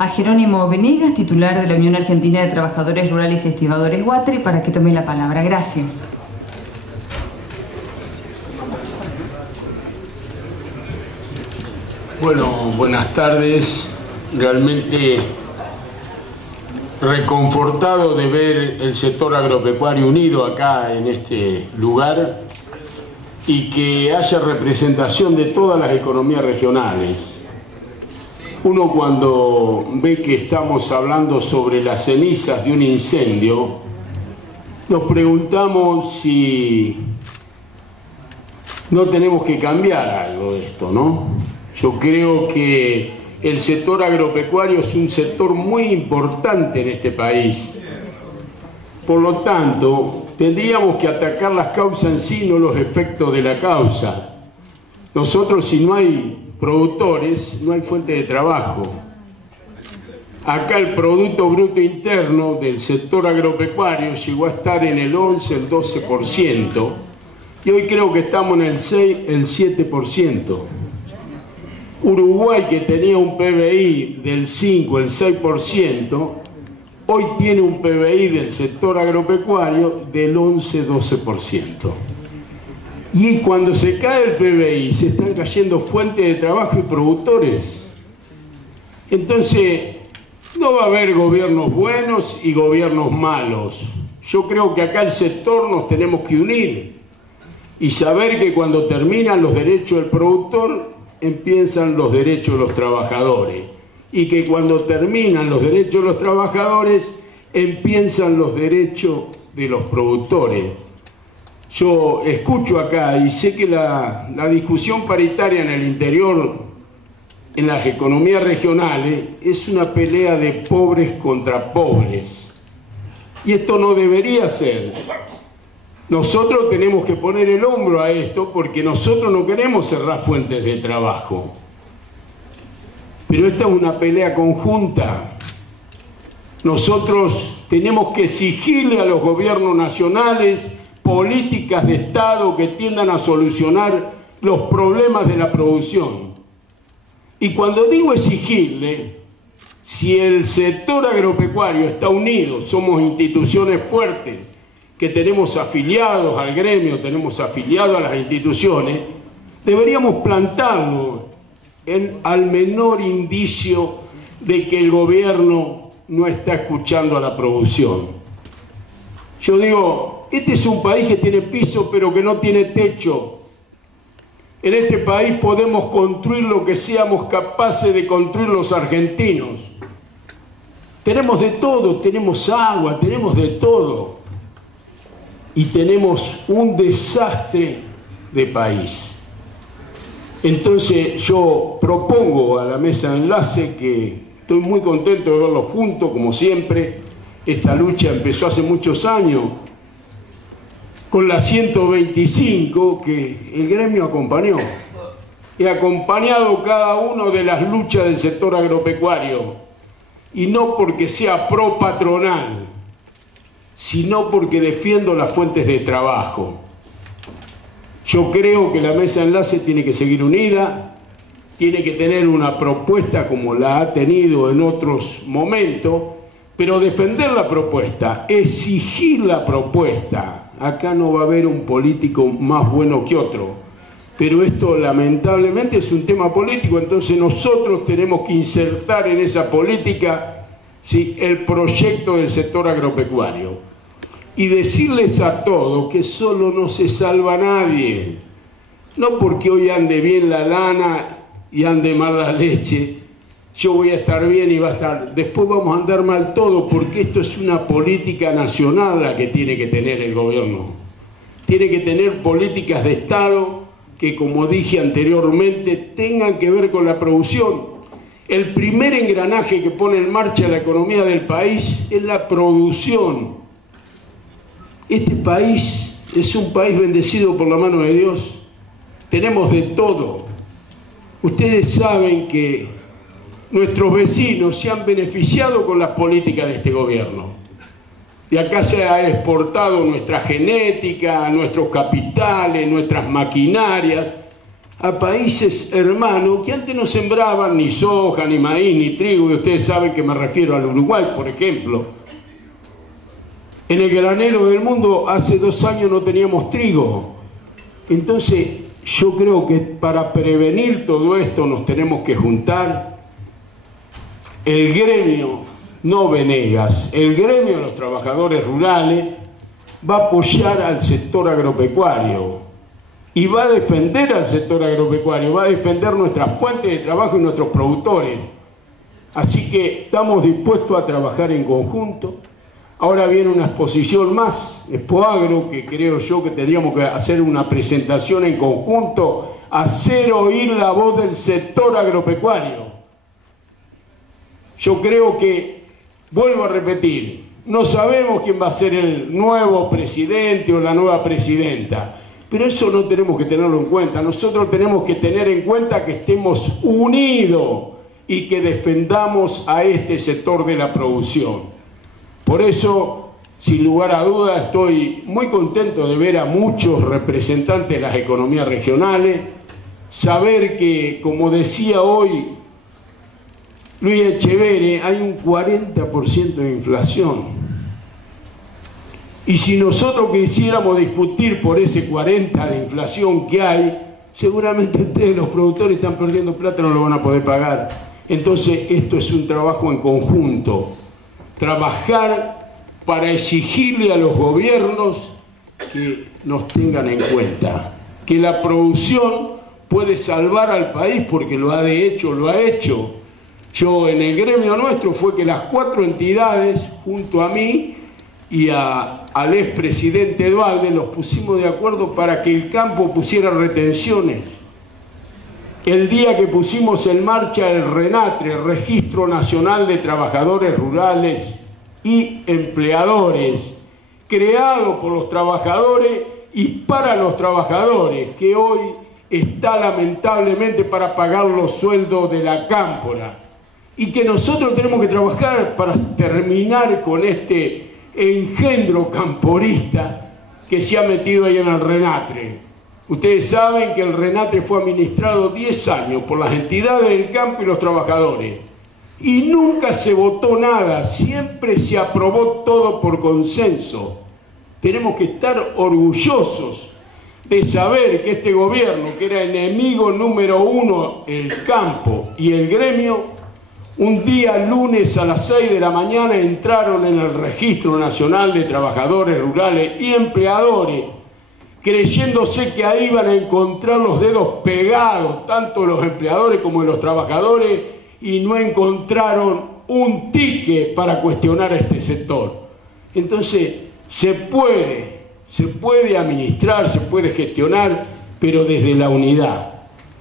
a Jerónimo Venegas, titular de la Unión Argentina de Trabajadores Rurales y Estibadores UATRE, para que tome la palabra. Gracias. Bueno, buenas tardes. Realmente reconfortado de ver el sector agropecuario unido acá en este lugar y que haya representación de todas las economías regionales. Uno cuando ve que estamos hablando sobre las cenizas de un incendio, nos preguntamos si no tenemos que cambiar algo de esto, ¿no? Yo creo que el sector agropecuario es un sector muy importante en este país. Por lo tanto, tendríamos que atacar las causas en sí, no los efectos de la causa. Nosotros, si no hay productores, no hay fuente de trabajo. Acá el Producto Bruto Interno del sector agropecuario llegó a estar en el 11, el 12%, y hoy creo que estamos en el 6, el 7%. Uruguay, que tenía un PBI del 5, el 6%, hoy tiene un PBI del sector agropecuario del 11-12%. Y cuando se cae el PBI, se están cayendo fuentes de trabajo y productores. Entonces, no va a haber gobiernos buenos y gobiernos malos. Yo creo que acá el sector nos tenemos que unir y saber que cuando terminan los derechos del productor, empiezan los derechos de los trabajadores, y que cuando terminan los derechos de los trabajadores empiezan los derechos de los productores. Yo escucho acá y sé que la discusión paritaria en el interior, en las economías regionales, es una pelea de pobres contra pobres, y esto no debería ser. Nosotros tenemos que poner el hombro a esto porque nosotros no queremos cerrar fuentes de trabajo. Pero esta es una pelea conjunta. Nosotros tenemos que exigirle a los gobiernos nacionales políticas de Estado que tiendan a solucionar los problemas de la producción. Y cuando digo exigirle, si el sector agropecuario está unido, somos instituciones fuertes, que tenemos afiliados al gremio, tenemos afiliados a las instituciones, deberíamos plantarlo al menor indicio de que el gobierno no está escuchando a la producción. Yo digo, este es un país que tiene piso pero que no tiene techo. En este país podemos construir lo que seamos capaces de construir los argentinos. Tenemos de todo, tenemos agua, tenemos de todo. Y tenemos un desastre de país. Entonces yo propongo a la mesa de enlace, que estoy muy contento de verlos juntos, como siempre. Esta lucha empezó hace muchos años con la 125 que el gremio acompañó. He acompañado cada una de las luchas del sector agropecuario, y no porque sea pro patronal, sino porque defiendo las fuentes de trabajo. Yo creo que la mesa de enlace tiene que seguir unida, tiene que tener una propuesta como la ha tenido en otros momentos, pero defender la propuesta, exigir la propuesta. Acá no va a haber un político más bueno que otro, pero esto lamentablemente es un tema político, entonces nosotros tenemos que insertar en esa política, ¿sí?, el proyecto del sector agropecuario. Y decirles a todos que solo no se salva nadie. No porque hoy ande bien la lana y ande mal la leche, yo voy a estar bien y va a estar... Después vamos a andar mal todo, porque esto es una política nacional la que tiene que tener el gobierno. Tiene que tener políticas de Estado que, como dije anteriormente, tengan que ver con la producción. El primer engranaje que pone en marcha la economía del país es la producción. Este país es un país bendecido por la mano de Dios. Tenemos de todo. Ustedes saben que nuestros vecinos se han beneficiado con las políticas de este gobierno. De acá se ha exportado nuestra genética, nuestros capitales, nuestras maquinarias. a países hermanos que antes no sembraban ni soja, ni maíz, ni trigo, y ustedes saben que me refiero al Uruguay, por ejemplo. En el granero del mundo hace 2 años no teníamos trigo. Entonces yo creo que para prevenir todo esto nos tenemos que juntar. El gremio, no Venegas, el gremio de los trabajadores rurales va a apoyar al sector agropecuario y va a defender al sector agropecuario, va a defender nuestras fuentes de trabajo y nuestros productores. Así que estamos dispuestos a trabajar en conjunto. Ahora viene una exposición más, Expoagro, que creo yo que tendríamos que hacer una presentación en conjunto, hacer oír la voz del sector agropecuario. Yo creo que, vuelvo a repetir, no sabemos quién va a ser el nuevo presidente o la nueva presidenta, pero eso no tenemos que tenerlo en cuenta. Nosotros tenemos que tener en cuenta que estemos unidos y que defendamos a este sector de la producción. Por eso, sin lugar a dudas, estoy muy contento de ver a muchos representantes de las economías regionales, saber que, como decía hoy Luis Echeverre, hay un 40% de inflación. Y si nosotros quisiéramos discutir por ese 40% de inflación que hay, seguramente ustedes, los productores, están perdiendo plata, no lo van a poder pagar. Entonces, esto es un trabajo en conjunto. Trabajar para exigirle a los gobiernos que nos tengan en cuenta, que la producción puede salvar al país porque lo ha hecho. Yo en el gremio nuestro fue que las 4 entidades, junto a mí y al expresidente Duhalde, los pusimos de acuerdo para que el campo pusiera retenciones. El día que pusimos en marcha el RENATRE, el Registro Nacional de Trabajadores Rurales y Empleadores, creado por los trabajadores y para los trabajadores, que hoy está lamentablemente para pagar los sueldos de la cámpora, y que nosotros tenemos que trabajar para terminar con este engendro camporista que se ha metido ahí en el RENATRE. Ustedes saben que el RENATRE fue administrado 10 años por las entidades del campo y los trabajadores, y nunca se votó nada, siempre se aprobó todo por consenso. Tenemos que estar orgullosos de saber que este gobierno, que era enemigo número 1 el campo y el gremio, un día lunes a las 6 de la mañana entraron en el Registro Nacional de Trabajadores Rurales y Empleadores, creyéndose que ahí iban a encontrar los dedos pegados, tanto los empleadores como los trabajadores, y no encontraron un ticket para cuestionar a este sector. Entonces, se puede administrar, se puede gestionar, pero desde la unidad.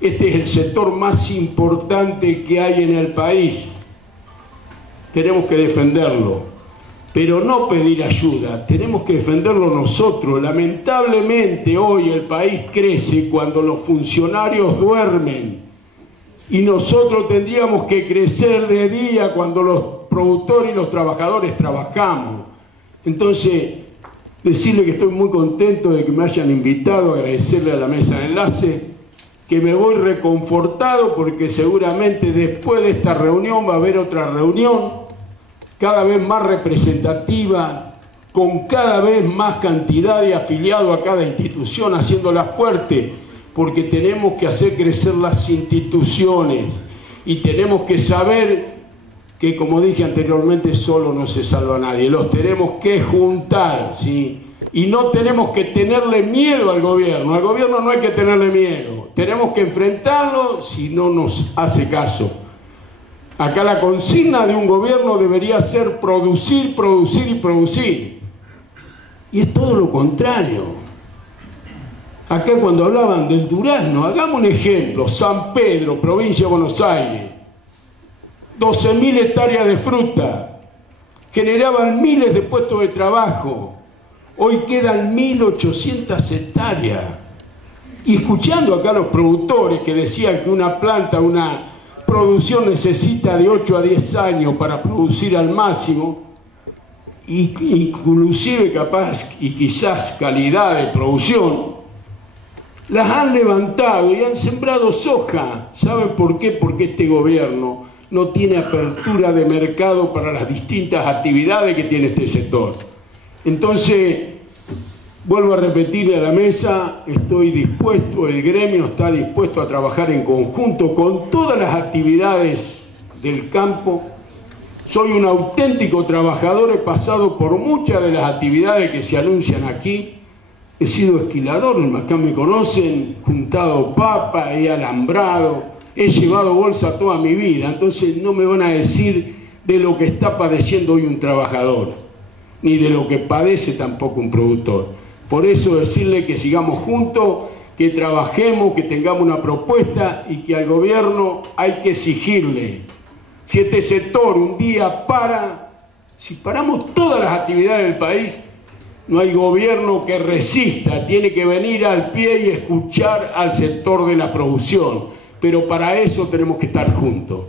Este es el sector más importante que hay en el país. Tenemos que defenderlo, pero no pedir ayuda, tenemos que defenderlo nosotros. Lamentablemente hoy el país crece cuando los funcionarios duermen, y nosotros tendríamos que crecer de día cuando los productores y los trabajadores trabajamos. Entonces, decirle que estoy muy contento de que me hayan invitado, agradecerle a la mesa de enlace, que me voy reconfortado porque seguramente después de esta reunión va a haber otra reunión cada vez más representativa, con cada vez más cantidad de afiliados a cada institución, haciéndola fuerte, porque tenemos que hacer crecer las instituciones y tenemos que saber que, como dije anteriormente, solo no se salva a nadie. Los tenemos que juntar, ¿sí? Y no tenemos que tenerle miedo al gobierno no hay que tenerle miedo, tenemos que enfrentarlo si no nos hace caso. Acá la consigna de un gobierno debería ser producir, producir y producir, y es todo lo contrario. Acá cuando hablaban del durazno, hagamos un ejemplo, San Pedro, provincia de Buenos Aires, 12.000 hectáreas de fruta, generaban miles de puestos de trabajo. Hoy quedan 1.800 hectáreas. Y escuchando acá a los productores que decían que una planta, una producción necesita de 8 a 10 años para producir al máximo, inclusive capaz y quizás calidad de producción, las han levantado y han sembrado soja. ¿Saben por qué? Porque este gobierno no tiene apertura de mercado para las distintas actividades que tiene este sector. Entonces, vuelvo a repetirle a la mesa, estoy dispuesto, el gremio está dispuesto a trabajar en conjunto con todas las actividades del campo. Soy un auténtico trabajador, he pasado por muchas de las actividades que se anuncian aquí. He sido esquilador, acá me conocen, juntado papa, he alambrado, he llevado bolsa toda mi vida. Entonces no me van a decir de lo que está padeciendo hoy un trabajador, ni de lo que padece tampoco un productor. Por eso decirle que sigamos juntos, que trabajemos, que tengamos una propuesta y que al gobierno hay que exigirle. Si este sector un día si paramos todas las actividades del país, no hay gobierno que resista, tiene que venir al pie y escuchar al sector de la producción, pero para eso tenemos que estar juntos.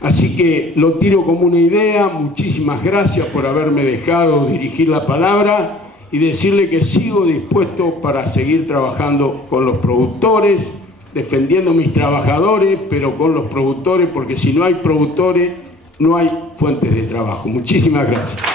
Así que lo tiro como una idea, muchísimas gracias por haberme dejado dirigir la palabra y decirle que sigo dispuesto para seguir trabajando con los productores, defendiendo a mis trabajadores, pero con los productores, porque si no hay productores, no hay fuentes de trabajo. Muchísimas gracias.